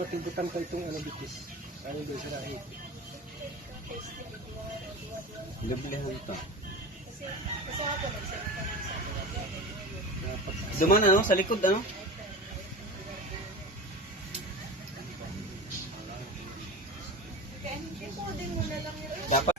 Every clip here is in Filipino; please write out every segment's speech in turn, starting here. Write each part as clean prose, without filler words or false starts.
patibutan ko itong ano bitis. Ano doon sa rahit. Liblihan ito. Kasi ako nagsalita ng sa Dapat Duman ano? Sa likod ano? kaya hindi po din mo na lang yun. Dapat.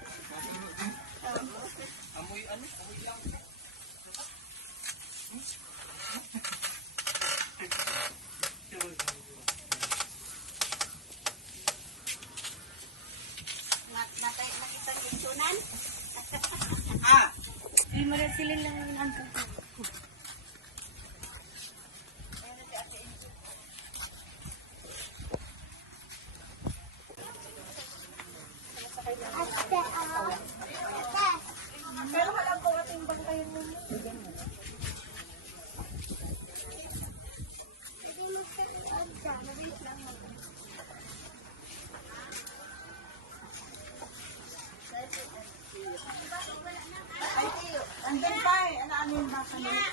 Nakita yung sunan? Ay, marat sila lang ang angkong ko. Pero alam ko ating bangkay mo. Andun pa eh. Ano yung baka nila?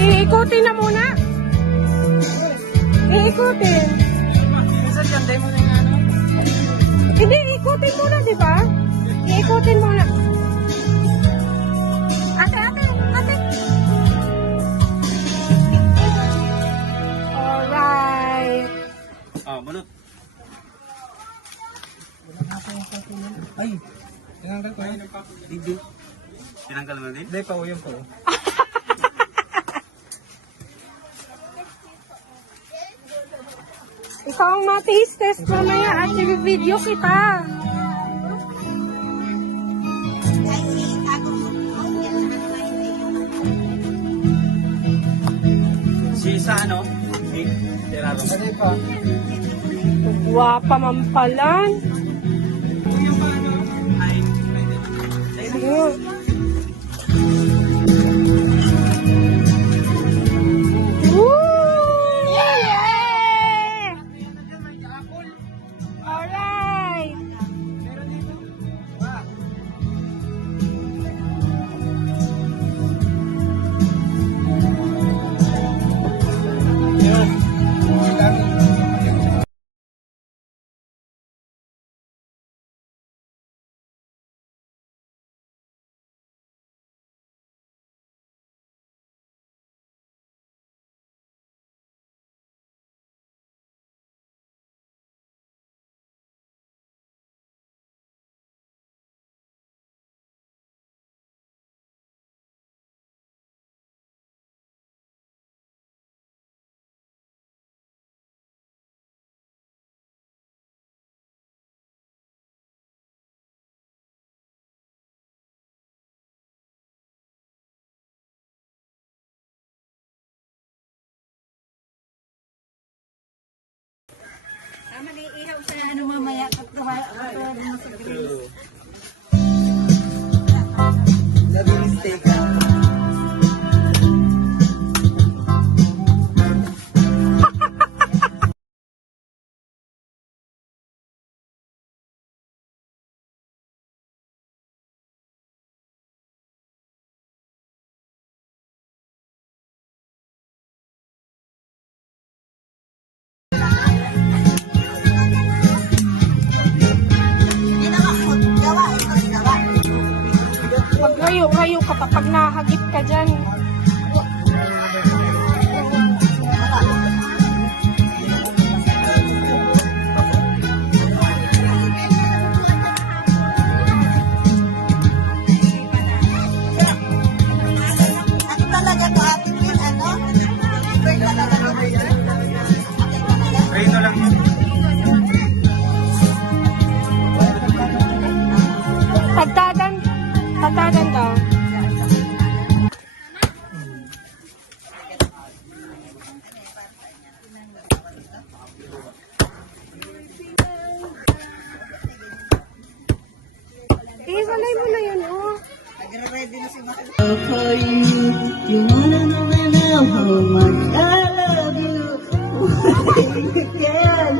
Iikutin na muna. Iikutin. Minsan ganda mo na yung ano. Hindi, ikutin muna, di ba? Iikutin muna. Ate, ate, ate. Alright. Balot. Ay, tinanggal ko yun. Hindi. Tinanggal mo din? Hindi pa, uyong ko. Ikaw ang matiis test mamaya at i-video kita. Si sa ano? Si Teraro. Ano pa? Guwapa mampalan. Ay. Ayun. Woo! Yeah! Alright. Yun. Silangin. Ano mamaya? Nag-mistake ka. Pag hayo ka pa, pag nahagip ka dyan. Reno lang yun. Tagtagan daw. Walay mo na yun, oh. For you, you wanna know now how much I love you. Yeah,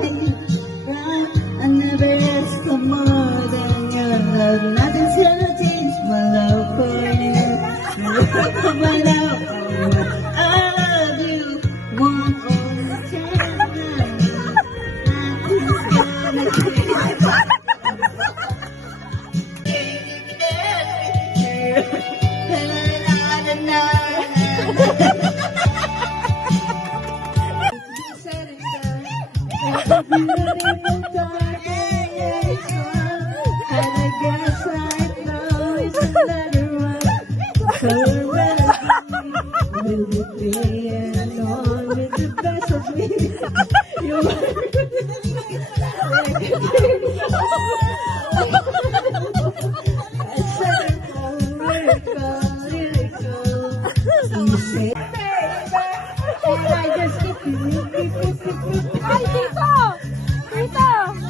I never ask for more than your love. Nothing's gonna change my love for you. My love, how much I love you. Want all the time. Nothing's gonna change. Ay, tito! Tito! Tito!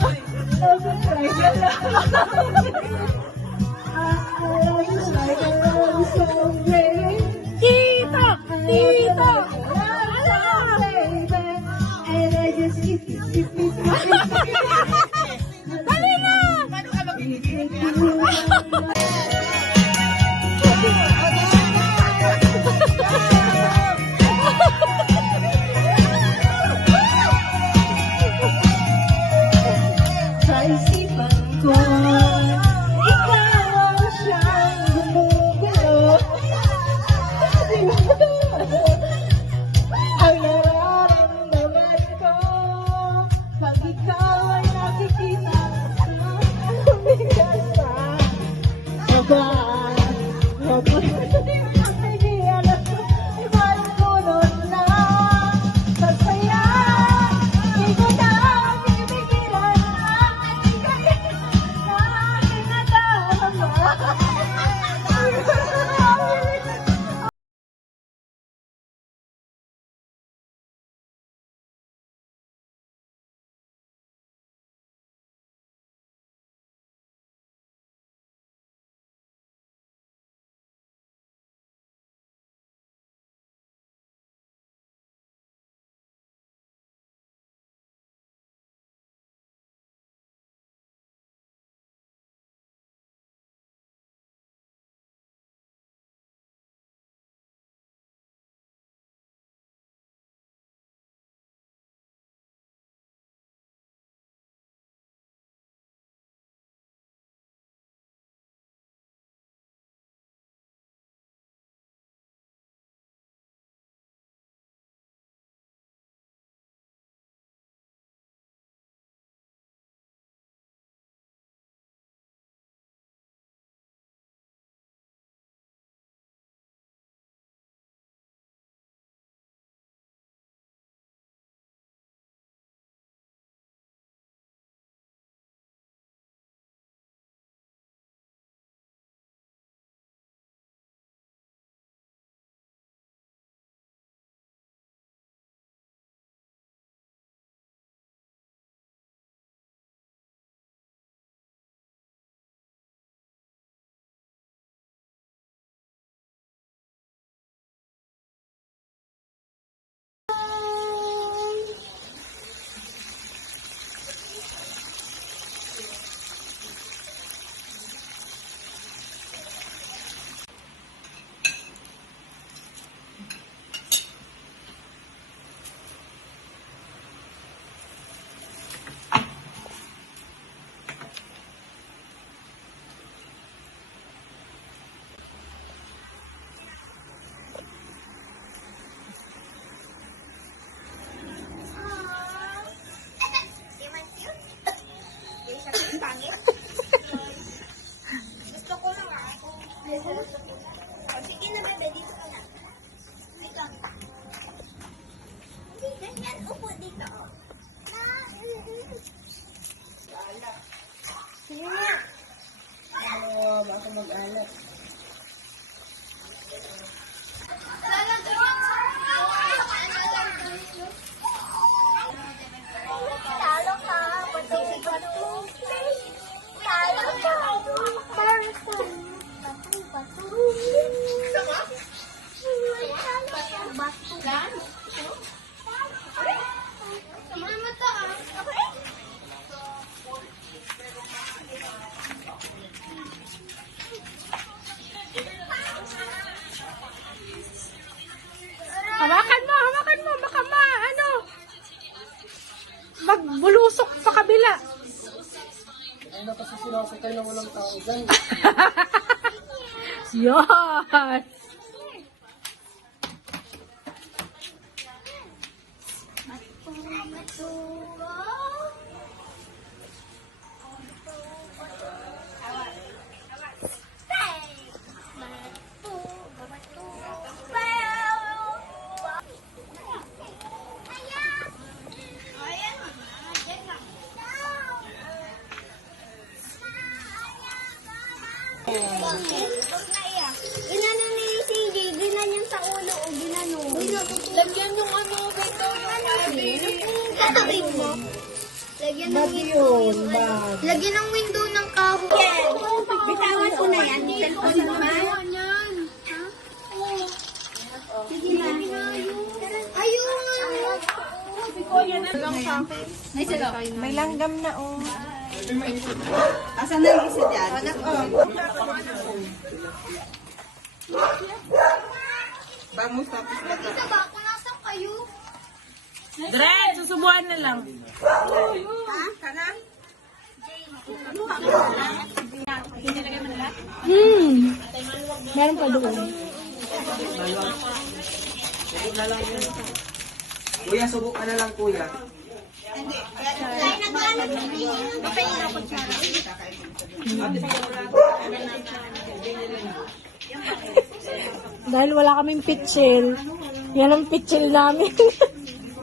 Tito! Dali na! Sa isipan ko, ikaw ang siyang gumugulo. Di ba? Ang nararamdaman ko, pag ikaw Upo dito. Baka mag-alat. Talo ka. Batu-batu. Talo ka. Batu-batu. Batu. Mama to. Hawakan mo, baka magbulusok sa kabila. Ano kasi sinasakay na walang tao dyan. Yan. Inano ni CJ, ginanyan sa ulo o ginano. Lagyan yung ano, dito yung tatawin mo. Lagyan ng window. Lagyan ng window ng kahoy. Bitawan ko na yan. Cellphone naman. Sige na. Ayun. May langgam na, oh. Asan na yung isa dyan? Bangus tapos na ka. Isa ba? Kung nasa kayo? Dre, susubuan na lang. Ha? Kanan? Meron pa doon. Kuya, subok ka na lang kuya. Kaya naglalag na yun. Papayin ako siya. Dahil wala kaming pitsil, yan ang pitsil namin.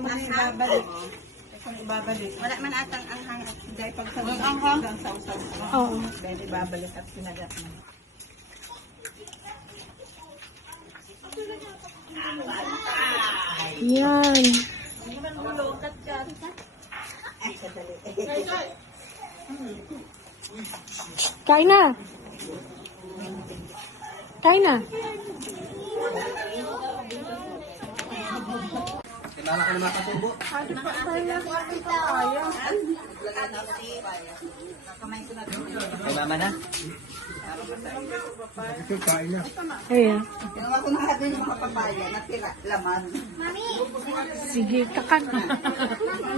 Ibabalik. Ibabalik. Wala man atang anghang at dahil pagsawag hanggang sa usap. Oo. Dahil ibabalik at kinagat mo. Yan. Ay, sadali. Kain na. Kain na. Kilala ka na makasubo. Kay mama na? Kain na. Ayan. Ginawa ko na nga din yung mga papaya. Natira, laman. Sige, kakan.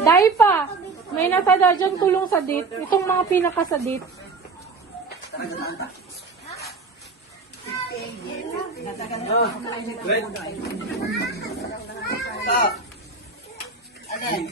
Dahil pa, may nasada dyan tulong sa date. Itong mga pinaka sa date. Red. Stop. Alin?